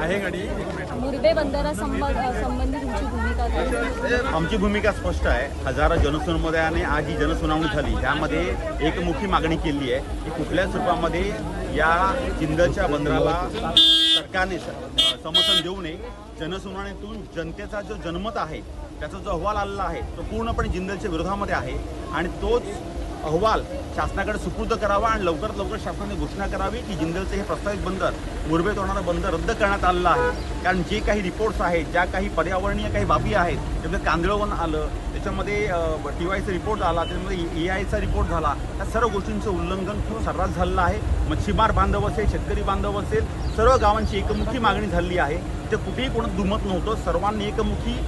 आहे गाडी. मुरबे बंदरा संबंध तुमची भूमिका काय? आमची भूमिका स्पष्ट आहे. हजारो जनसुनावणीमध्ये आज ही जनसुनावणी झाली. त्यामध्ये एकमुखी मागणी केली आहे की कुठल्याच रूपामध्ये या जिंदलच्या बंदराला सरकारने स- समर्थन देऊ नये. जनसुनावणीतून जनतेचा जो जनमत आहे त्याचा जो अहवाल आलेला आहे तो पूर्णपणे जिंदलच्या विरोधामध्ये आहे. आणि तोच अहवाल शासनाकडे सुपूर्द करावा आणि लवकरात लवकर शासनाने घोषणा करावी की जिंदलचं हे प्रस्तावित बंदर मुरबेत होणारं बंदर रद्द करण्यात आलेलं आहे. कारण जे काही रिपोर्ट्स आहेत ज्या काही पर्यावरणीय काही बाबी आहेत त्यामध्ये कांदळवन आलं त्याच्यामध्ये टी वायचा रिपोर्ट आला त्याच्यामध्ये ए आयचा रिपोर्ट झाला त्या सर्व गोष्टींचं उल्लंघन खूप सर्रास झालेलं आहे. मच्छीमार बांधव असेल शेतकरी बांधव असेल सर्व गावांची एकमुखी मागणी झालेली आहे. ते कुठेही कोणात दुमत नव्हतं. सर्वांनी एकमुखी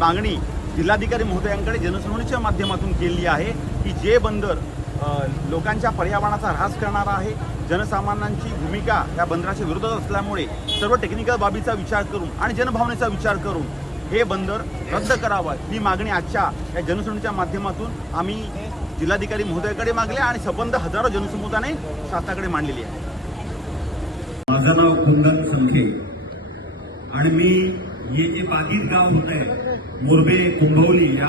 मागणी जिल्हाधिकारी महोदयांकडे जनसुनावणीच्या माध्यमातून केली आहे की जे बंदर लोकांच्या पर्यावरणाचा ऱ्हास करणारा आहे जनसामान्यांची भूमिका या बंदराच्या विरोधात असल्यामुळे सर्व टेक्निकल बाबीचा विचार करून आणि जनभावनेचा विचार करून हे बंदर रद्द करावं ही मागणी आजच्या या जनसुनावणीच्या माध्यमातून आम्ही जिल्हाधिकारी महोदयाकडे मागले आणि संबंध हजारो जनसमुदायाने शासनाकडे मांडलेली आहे. माझं नाव कुंदन संखे. आणि मी हे जे बाधित गाव होत आहे मुरबे कुंभवली या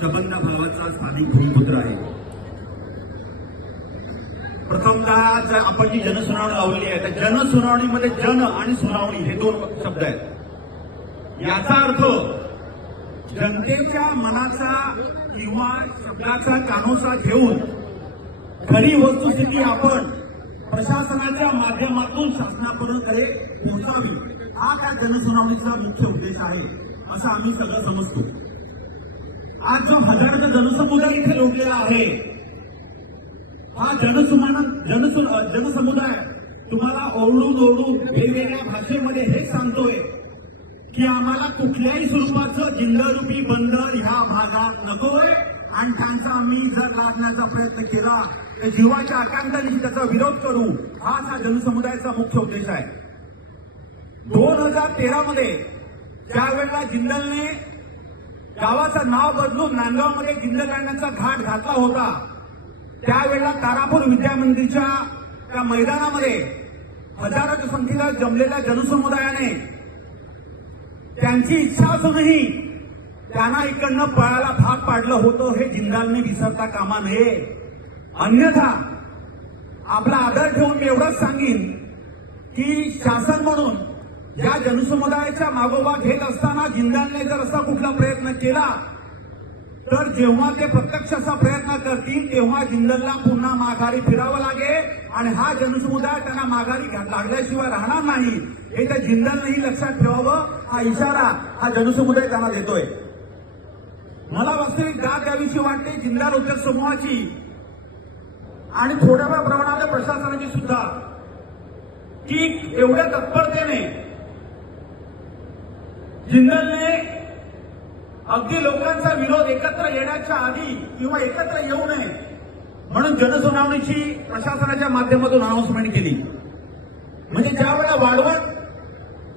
सबंध भावाचा स्थानिक भूमिपुत्र आहे. प्रथमतः जर आपण जी जनसुनावणी लावली आहे तर जनसुनावणीमध्ये जन आणि सुनावणी हे दोन शब्द आहेत. याचा अर्थ जनतेच्या मनाचा किंवा शब्दाचा कानोसा घेऊन खरी वस्तुस्थिती आपण प्रशासनाच्या माध्यमातून शासनापर्यंत पोहोचावी. हा त्या जनसुनावणीचा मुख्य उद्देश आहे असं आम्ही सगळं समजतो. आज जो हजाराचा जनसमुदाय इथे लोटलेला आहे हा जनसुमान जनसु जनसमुदाय तुम्हाला ओरडून ओरडून वेगवेगळ्या भाषेमध्ये हे सांगतोय की आम्हाला कुठल्याही स्वरूपाचं जिंदरूपी बंदर ह्या भागात नकोय. आणि त्यांचा आम्ही जर लादण्याचा प्रयत्न केला तर जीवाच्या आकांक्षांशी त्याचा विरोध करू हाच हा जनसमुदायाचा मुख्य उद्देश आहे. दोन हजार तेरा मध्ये जिंदलने गावाचं नाव बदलून नांदगावमध्ये जिंदल करण्याचा घाट घातला होता. त्यावेळेला तारापूर विद्या मंदिरच्या त्या मैदानामध्ये हजाराच्या संख्येला जमलेल्या जनसमुदायाने त्यांची इच्छा असूनही त्यांना इकडनं पळायला भाग पाडलं होतं हे जिंदालने विसरता कामा नये. अन्यथा आपला आदर ठेवून मी एवढंच सांगेन की शासन म्हणून या जनसमुदायाच्या मागोबा घेत असताना जिंदालने जर असा कुठला प्रयत्न केला तर जेव्हा ते प्रत्यक्ष असा प्रयत्न करतील तेव्हा जिंदलला पुन्हा माघारी फिरावं लागेल आणि हा जनसमुदाय त्यांना माघारी लागल्याशिवाय राहणार नाही. हे त्या जिंदलनेही लक्षात ठेवावं. हा इशारा हा जनसमुदाय त्यांना देतोय. मला वास्तविक दाद द्यावीशी वाटते जिल्हा उद्योग समूहाची. आणि थोड्याफार प्रमाणात प्रशासनाची सुद्धा. की एवढ्या तत्परतेने जिंदलने अगदी लोकांचा विरोध एकत्र येण्याच्या आधी किंवा एकत्र येऊ नये म्हणून जनसुनावणीची प्रशासनाच्या माध्यमातून अनाऊन्समेंट केली. म्हणजे ज्या वेळेला वाढवण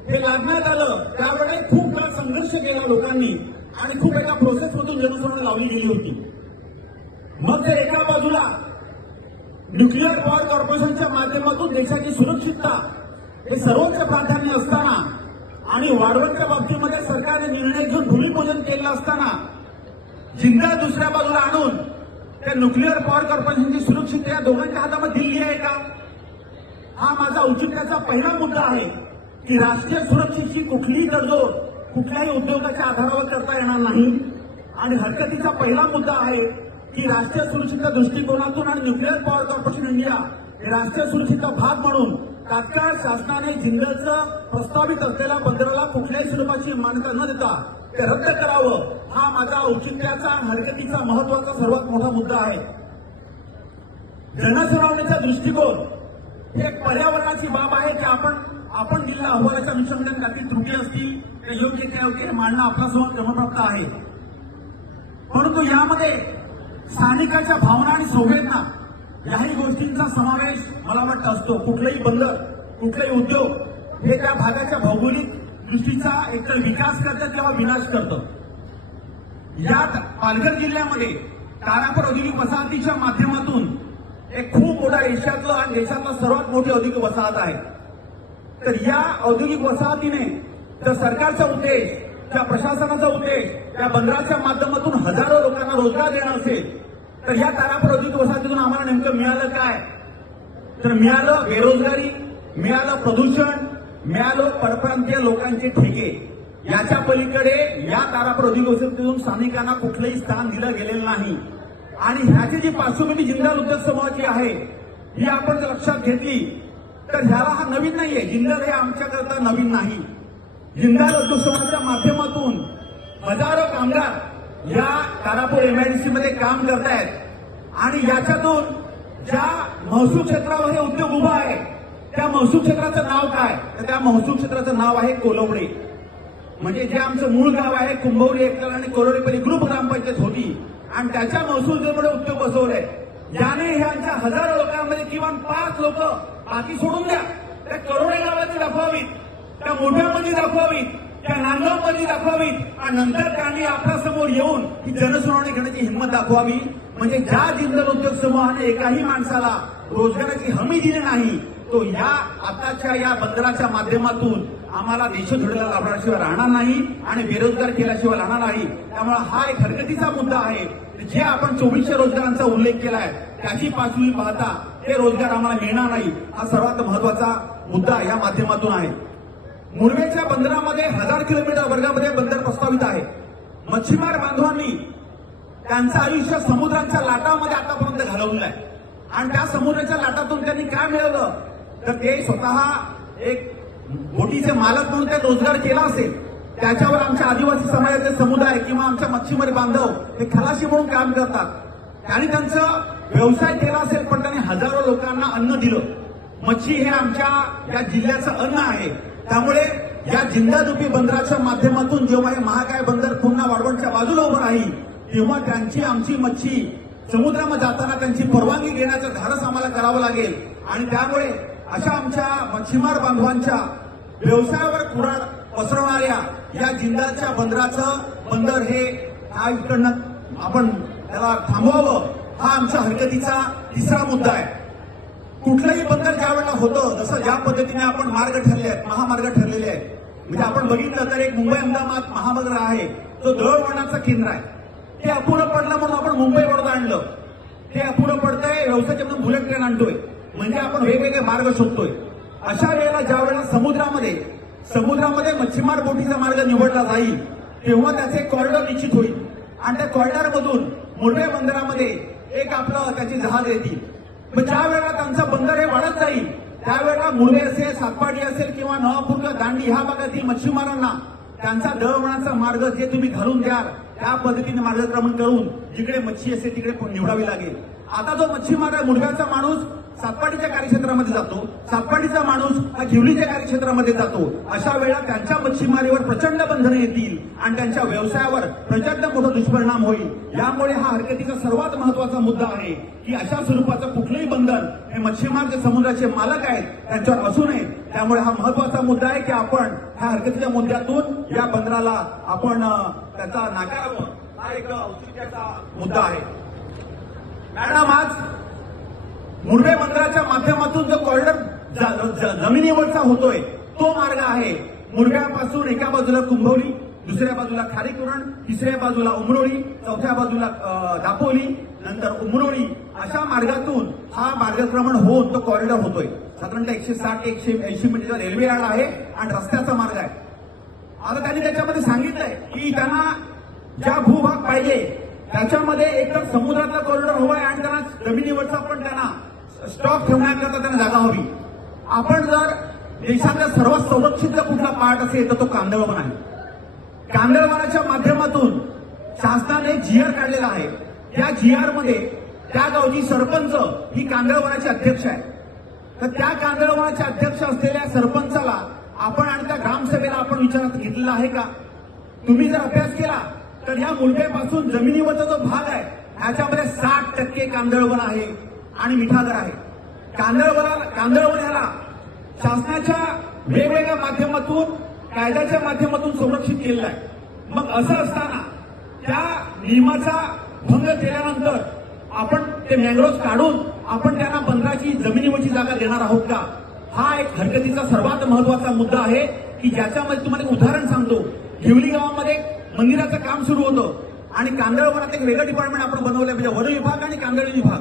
हे लागण्यात आलं त्यावेळेला खूप काळ संघर्ष केला लोकांनी आणि खूप एका प्रोसेसमधून जनसुनावणी लावली गेली होती. मग ते एका बाजूला न्यूक्लिअर पॉवर कॉर्पोरेशनच्या माध्यमातून देशाची सुरक्षितता हे सर्वोच्च प्राधान्य असताना आणि वाढवणच्या बाबतीमध्ये सरकारने निर्णय घेऊन भूमिपूजन केलं असताना जिंदा दुसऱ्या बाजूला आणून त्या न्यूक्लिअर पॉवर कॉर्पोरेशनची सुरक्षित या दोघांच्या हातामध्ये दिल्ली आहे का? हा माझा औचित्याचा पहिला मुद्दा आहे की राष्ट्रीय सुरक्षेची कुठलीही तडजोड कुठल्याही उद्योगाच्या आधारावर करता येणार नाही. आणि हरकतीचा पहिला मुद्दा आहे की राष्ट्रीय सुरक्षेच्या दृष्टिकोनातून आणि न्यूक्लिअर पॉवर कॉर्पोरेशन इंडिया हे राष्ट्रीय सुरक्षेचा भाग म्हणून तात्काळ शासनाने जिंदलचं प्रस्तावित असलेल्या बंदराला कुठल्याही स्वरूपाची मान्यता न देता ते रद्द करावं हा माझा औचित्याचा हरकतीचा महत्त्वाचा सर्वात मोठा मुद्दा आहे. जनसुनावणीचा दृष्टिकोन हे पर्यावरणाची बाब आहे की आपण आपण दिलेल्या अहवालाच्या अनुषंगाने काही त्रुटी असतील ते योग्य ते योग्य मांडणं आपल्यासमोर क्रमप्राप्त आहे. परंतु यामध्ये स्थानिकाच्या भावना आणि संवेदना याही गोष्टींचा समावेश मला वाटतं असतो. कुठलंही बंदर कुठलाही उद्योग हे त्या भागाच्या भौगोलिक दृष्टीचा एकतर विकास करतं किंवा विनाश करतं. यात पालघर जिल्ह्यामध्ये तारापूर औद्योगिक वसाहतीच्या माध्यमातून एक खूप मोठा एशियातलं आणि देशातलं सर्वात मोठी औद्योगिक वसाहत आहे. तर या औद्योगिक वसाहतीने तर सरकारचा उद्देश त्या प्रशासनाचा उद्देश या बंदराच्या माध्यमातून हजारो लोकांना रोजगार देणं असेल तर ह्या तारापूर औद्योगिक वसाहतीतून आम्हाला नेमकं मिळालं काय? तर मिळालं बेरोजगारी मिळालं प्रदूषण मिळालं परप्रांतीय लोकांचे ठेके. याच्या पलीकडे या तारापूर औद्योगिक वसाहतीतून स्थानिकांना कुठलंही स्थान दिलं गेलेलं नाही. आणि ह्याची जी पार्श्वभूमी जिंदाल उद्योग समूहाची आहे ही आपण जर लक्षात घेतली तर ह्याला हा नवीन नाहीये. जिंदाल हे आमच्याकरता नवीन नाही. जिंदाल उद्योग समूहाच्या माध्यमातून हजारो कामगार या तारापूर एमआयडीसी मध्ये काम करतायत. आणि याच्यातून ज्या महसूल क्षेत्रावर हे उद्योग उभा आहे त्या महसूल क्षेत्राचं नाव काय? तर त्या महसूल क्षेत्राचं नाव आहे कोलवडे म्हणजे जे आमचं मूळ गाव आहे कुंभवली एकल आणि कोरोडेपल्ली ग्रुप ग्रामपंचायत होती. आणि त्याच्या महसूलमध्ये उद्योग बसवले याने ह्यांच्या हजारो लोकांमध्ये किमान पाच लोक बाकी सोडून द्या. त्या करोडे गावांनी दाखवावीत. त्या मोठ्यामध्ये दाखवावीत. त्या नांदगावमध्ये दाखवावी. आणि नंतर त्यांनी आपल्यासमोर येऊन ही जनसुनावणी घेण्याची हिंमत दाखवावी. म्हणजे ज्या जिंदल उद्योग समूहाने एकाही माणसाला रोजगाराची हमी दिली नाही तो या आताच्या या बंदराच्या माध्यमातून आम्हाला देशोधडीला लाभण्याशिवाय राहणार नाही आणि बेरोजगार केल्याशिवाय राहणार नाही. त्यामुळे हा एक हरकतीचा मुद्दा आहे. जे आपण चोवीसशे रोजगारांचा उल्लेख केलाय त्याची पाचवी पाहता ते रोजगार आम्हाला मिळणार नाही. हा सर्वात महत्त्वाचा मुद्दा या माध्यमातून आहे. मुरवेच्या बंदरामध्ये हजार किलोमीटर वर्गामध्ये बंदर प्रस्तावित आहे. मच्छीमार बांधवांनी त्यांचं आयुष्य समुद्राच्या लाटामध्ये आतापर्यंत घालवलेलं आहे. आणि त्या समुद्राच्या लाटातून त्यांनी काय मिळवलं? तर ते स्वतः एक बोटीचे मालक म्हणून ते रोजगार केला असेल. त्याच्यावर आमच्या आदिवासी समाजाचे समुदाय किंवा आमच्या मच्छीमारी बांधव हे खलाशी म्हणून काम करतात. त्यांनी त्यांचं व्यवसाय केला असेल पण त्यांनी हजारो लोकांना अन्न दिलं. मच्छी हे आमच्या या जिल्ह्याचं अन्न आहे. त्यामुळे या जिंदादुपी बंदराच्या माध्यमातून जेव्हा हे महाकाय बंदर पुन्हा वाढवणच्या बाजूला उभं राहील तेव्हा त्यांची आमची मच्छी समुद्रामध्ये जाताना त्यांची परवानगी घेण्याचं धाडस आम्हाला करावं लागेल. आणि त्यामुळे अशा आमच्या मच्छीमार बांधवांच्या व्यवसायावर कुराड पसरवणाऱ्या या जिल्ह्याच्या बंदराचं बंदर हे हा इकडनं आपण त्याला थांबवावं हा आमच्या हरकतीचा तिसरा मुद्दा आहे. कुठलंही बंदर ज्या वेळेला होतं जसं ज्या पद्धतीने आपण मार्ग ठरले आहेत महामार्ग ठरलेले आहेत म्हणजे आपण बघितलं तर एक मुंबई अहमदाबाद महामार्ग आहे तो दळवळणाचं केंद्र आहे. ते अपुरं पडलं म्हणून आपण मुंबई वडोदा आणलं. ते अपुरं पडतंय व्यवसायाच्या म्हणून बुलेट ट्रेन आणतोय. म्हणजे आपण वेगवेगळे मार्ग शोधतोय. अशा वेळेला ज्या वेळेला समुद्रामध्ये समुद्रामध्ये मच्छीमार बोटीचा मार्ग निवडला जाईल तेव्हा त्याचे कॉरिडॉर निश्चित होईल. आणि त्या कॉरिडॉर मधून मुंबई बंदरामध्ये एक आपलं त्याची जहाज येतील. मग ज्या वेळेला त्यांचं बंदर हे वाढत जाईल त्यावेळेला मुळे असेल सातपाडी असेल किंवा नवापूर दांडी ह्या भागातील मच्छीमारांना त्यांचा दळवण्याचा मार्ग जे तुम्ही घालून द्याल त्या पद्धतीने मार्गक्रमण करून जिकडे मच्छी असेल तिकडे निवडावी लागेल. आता जो मच्छीमार आहे मुलगाचा माणूस सातपाडीच्या कार्यक्षेत्रामध्ये जातो. सातपाडीचा माणूस हा घेवलीच्या कार्यक्षेत्रामध्ये जातो. अशा वेळा त्यांच्या मच्छीमारीवर प्रचंड बंधनं येतील आणि त्यांच्या व्यवसायावर प्रचंड मोठा दुष्परिणाम होईल. यामुळे हा हरकतीचा सर्वात महत्त्वाचा मुद्दा आहे की अशा स्वरूपाचं कुठलंही बंधन हे मच्छीमार जे समुद्राचे मालक आहेत त्यांच्यावर असू नये. त्यामुळे हा महत्त्वाचा मुद्दा आहे की आपण ह्या हरकतीच्या मुद्द्यातून या बंदराला आपण त्याचा नाकारावं हा एक औचित्याचा मुद्दा आहे. मॅडम आज मुरबे बंदराच्या माध्यमातून जो कॉरिडॉर जमिनीवरचा होतोय तो मार्ग आहे मुरब्यापासून एका बाजूला कुंभवली दुसऱ्या बाजूला खारीकुरण तिसऱ्या बाजूला उमरोळी चौथ्या बाजूला दापोली नंतर उमरोळी. अशा मार्गातून हा मार्गक्रमण होऊन तो कॉरिडॉर होतोय. साधारणतः एकशे साठ एकशे ऐंशी मिनिटचा रेल्वे यार्ड आहे आणि रस्त्याचा मार्ग आहे. आता त्यांनी त्याच्यामध्ये सांगितलंय की त्यांना ज्या भूभाग पाहिजे त्याच्यामध्ये एकतर समुद्रातला कॉरिडॉर हवा आहे आणि त्यांना जमिनीवरचा पण त्यांना स्टॉक ठेवण्याकरता त्यांना जागा हवी. आपण जर देशातल्या सर्वात संरक्षित जर कुठला पार्ट असेल तर तो कांदळवन आहे. कांदळवनाच्या माध्यमातून शासनाने जीआर काढलेला आहे. त्या जीआरमध्ये त्या गावची सरपंच ही कांदळवनाची अध्यक्ष आहे. तर त्या कांदळवनाचे अध्यक्ष असलेल्या सरपंचाला आपण आणि त्या ग्रामसभेला आपण विचारात घेतलेला आहे का? तुम्ही जर अभ्यास केला तर या मुलग्यापासून जमिनीवरचा जो भाग आहे ह्याच्यामध्ये साठ टक्के कांदळवन आहे. आणि मिठागर आहे. कांदळवनाला कांदळवण्याला शासनाच्या वेगवेगळ्या माध्यमातून कायद्याच्या माध्यमातून संरक्षित केलेलं आहे. मग असं असताना त्या नियमाचा भंग केल्यानंतर आपण ते मॅंग्रोव्ह काढून आपण त्यांना बंदराची जमिनीवरची जागा देणार आहोत का? हा एक हरकतीचा सर्वात महत्त्वाचा मुद्दा आहे की ज्याच्यामध्ये तुम्हाला एक उदाहरण सांगतो. हिवली गावामध्ये मंदिराचं काम सुरू होतं आणि कांदळवनात एक वेगळं डिपार्टमेंट आपण बनवलं म्हणजे वन विभाग आणि कांदळी विभाग.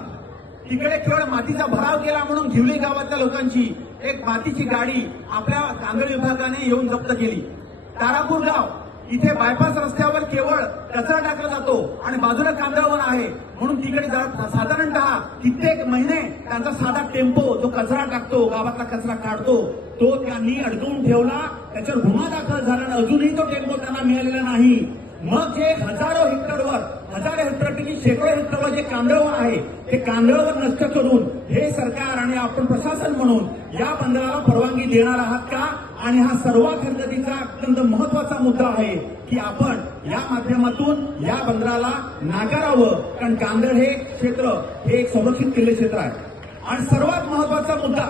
तिकडे केवळ मातीचा भराव केला म्हणून घिवली गावातल्या लोकांची. एक मातीची गाडी आपल्या कांदळ विभागाने येऊन जप्त केली. तारापूर गाव इथे बायपास रस्त्यावर केवळ कचरा टाकला जातो आणि बाजूला कांदळवन आहे. म्हणून तिकडे साधारणतः कित्येक महिने त्यांचा साधा टेम्पो जो कचरा टाकतो गावातला कचरा काढतो तो त्यांनी अडकवून ठेवला. त्याच्यावर गुन्हा दाखल झाला आणि अजूनही तो टेम्पो त्यांना मिळालेला नाही. मग जे हजारो हेक्टरवर हजारो हेक्टरपैकी शेकडो हेक्टरवर जे कांदळवन आहे ते कांदळवर नष्ट करून हे सरकार आणि आपण प्रशासन म्हणून या बंदराला परवानगी देणार आहात का? आणि हा सर्वात हरकतीचा अत्यंत महत्त्वाचा मुद्दा आहे की आपण या माध्यमातून या बंदराला नाकारावं कारण कांदळ हे क्षेत्र हे एक संरक्षित केलेले क्षेत्र आहे. आणि सर्वात महत्त्वाचा मुद्दा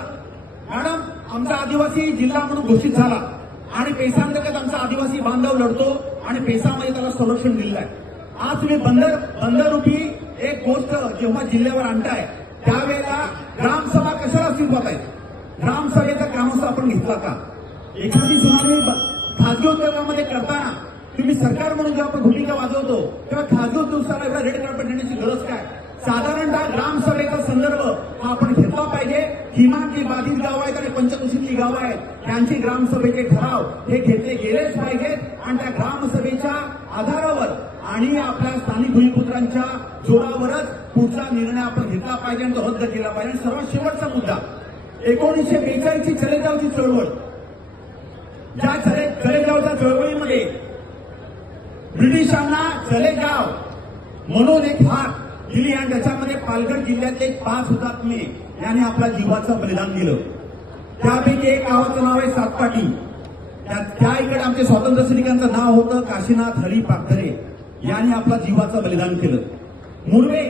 मॅडम आमचा आदिवासी जिल्हा म्हणून घोषित झाला. आणि पेसांतर्गत आमचा आदिवासी बांधव लढतो आणि पेसामध्ये त्याला संरक्षण दिलेलं आहे आज तुम्ही बंदर बंदरूपी एक गोष्ट जेव्हा जिल्ह्यावर आणताय त्यावेळेला ग्रामसभा कशाला अस्तित्वात आहे ग्रामसभेचा ग्रामस्थ आपण घेतला का? एखादी सुनावणी खाजगी उद्योगामध्ये करताना तुम्ही सरकार म्हणून जेव्हा आपण भूमिका वाजवतो तेव्हा खाजगी उद्योगाला एवढा रेड कार्पेट देण्याची गरज काय? साधारणतः ग्रामसभेचा संदर्भ हा आपण पाहिजे. हिमाची बाधित गाव आहेत आणि पंचकृषीतली गावं आहेत. त्यांची ग्रामसभेचे ठराव हे घेतले गेलेच पाहिजेत. आणि त्या ग्रामसभेच्या आधारावर आणि आपल्या स्थानिक भूमिपुत्रांच्या जोरावरच पुढचा निर्णय आपण घेतला पाहिजे आणि तो रद्द केला पाहिजे. आणि सर्वात शेवटचा मुद्दा एकोणीसशे बेचाळीसची चलेगावची चळवळ. ज्या चले चलेगावच्या चळवळीमध्ये ब्रिटिशांना चलेगाव म्हणून एक हात दिली आणि त्याच्यामध्ये पालघर जिल्ह्यातले पाच हुतात्मे याने आपल्या जीवाचं बलिदान दिलं. त्यापैकी एक गावाचं नाव आहे सातपाटी. त्या त्या इकडे आमच्या स्वातंत्र्य सैनिकांचं नाव होतं काशीनाथ हरी पाखरे. यांनी आपल्या जीवाचं बलिदान केलं. मुर्वे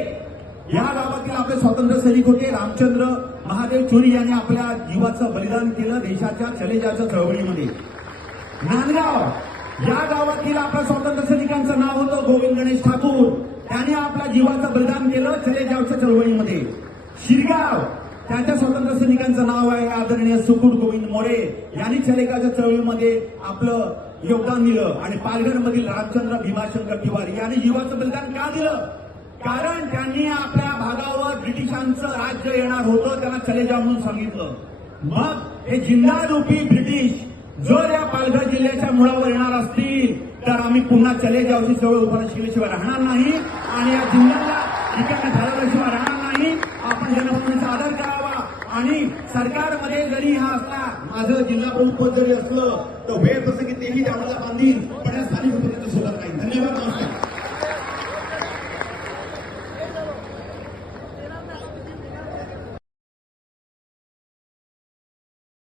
या गावातील आपले स्वातंत्र्य सैनिक होते. रामचंद्र महादेव चोरी यांनी आपल्या जीवाचं बलिदान केलं देशाच्या चलेजाच्या चळवळीमध्ये. नांदगाव या गावातील आपल्या स्वातंत्र्य सैनिकांचं नाव होतं गोविंद गणेश ठाकूर. त्यांनी आपल्या जीवाचं बलिदान केलं चलेजावच्या चळवळीमध्ये. शिरगाव त्यांच्या स्वतंत्र सैनिकांचं नाव आहे आदरणीय सुकुट गोविंद मोरे. यांनी चलेगावच्या चळवळीमध्ये आपलं योगदान दिलं आणि पालघरमधील रामचंद्र भीमाशंकर तिवारी यांनी जीवाचं बलिदान का दिलं? कारण त्यांनी आपल्या भागावर ब्रिटिशांचं राज्य येणार होतं त्यांना चले जा म्हणून सांगितलं. मग हे जिल्हारूपी ब्रिटिश जर या पालघर जिल्ह्याच्या मुळावर येणार असतील तर आम्ही पुन्हा चले जावची चळवळ उभारणी राहणार नाही आणि या जिल्ह्याला ठिकाणी घालवल्याशिवाय राहणार आपण जनभावनेचा आदर करावा. आणि सरकारमध्ये जरी हा असला माझं जिल्हा प्रमुख पद जरी असलं तर वेळ प्रसंगी तेही त्यामध्ये बांधील.